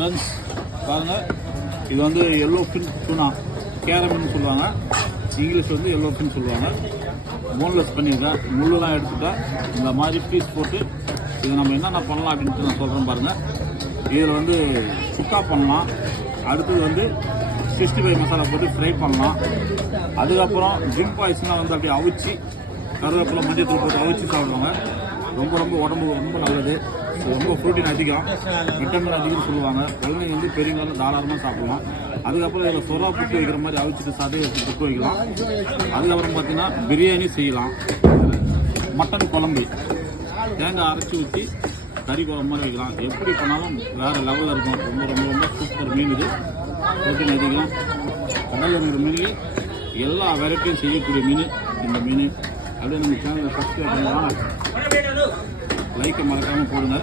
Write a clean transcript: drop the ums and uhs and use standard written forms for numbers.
Friends பாருங்கள், இது வந்து எல்லோ ஃபின் டூனா, கேரமின்னு சொல்லுவாங்க, இங்கிலீஷ் வந்து எல்லோ ஃபின் சொல்லுவாங்க. போன்லெஸ் பண்ணியிருக்கேன், முள்ளெலாம் எடுத்துட்டா இந்த மாதிரி பீஸ் போட்டு இது நம்ம என்னென்ன பண்ணலாம் அப்படின்ட்டு நான் சொல்கிறேன் பாருங்கள். இதில் வந்து சுக்கா பண்ணலாம், அடுத்தது வந்து 65 மசாலா போட்டு ஃப்ரை பண்ணலாம். அதுக்கப்புறம் ஜிம் பாய்ஸ்லாம் வந்து அப்படியே அவிச்சு கருவேப்பிலை மஞ்சள் போட்டு அவிச்சு சாப்பிடுவாங்க. ரொம்ப ரொம்ப உடம்புக்கு ரொம்ப நல்லது. ரொம்ப ப்ரோட்டீன் அதிகம், விட்டமின் அதிகம்னு சொல்லுவாங்க. குழந்தைங்க வந்து பெரியவங்க தாராளமாக சாப்பிடலாம். அதுக்கப்புறம் இதில் சொரா புட்டு வைக்கிற மாதிரி அவிச்சிட்டு சதையை வச்சு புட்டு வைக்கலாம். அதுக்கப்புறம் பார்த்தீங்கன்னா பிரியாணி செய்யலாம். மட்டன் குழம்பு தேங்காய் அரைச்சி ஊற்றி கறி குழம்பு மாதிரி வைக்கலாம். எப்படி பண்ணாலும் வேறு லெவலில் இருக்கும். ரொம்ப ரொம்ப ரொம்ப சூப்பர் மீன் இது. ப்ரோட்டீன் அதிகம். கடலில் இருக்கிற மீன் எல்லா வெரைட்டியும் செய்யக்கூடிய மீன் இந்த மீன். அப்படியே நம்ம சேனலை சப்ஸ்கிரைப் பண்ணலாம், லைக்கை மறக்காமல் போடுங்க.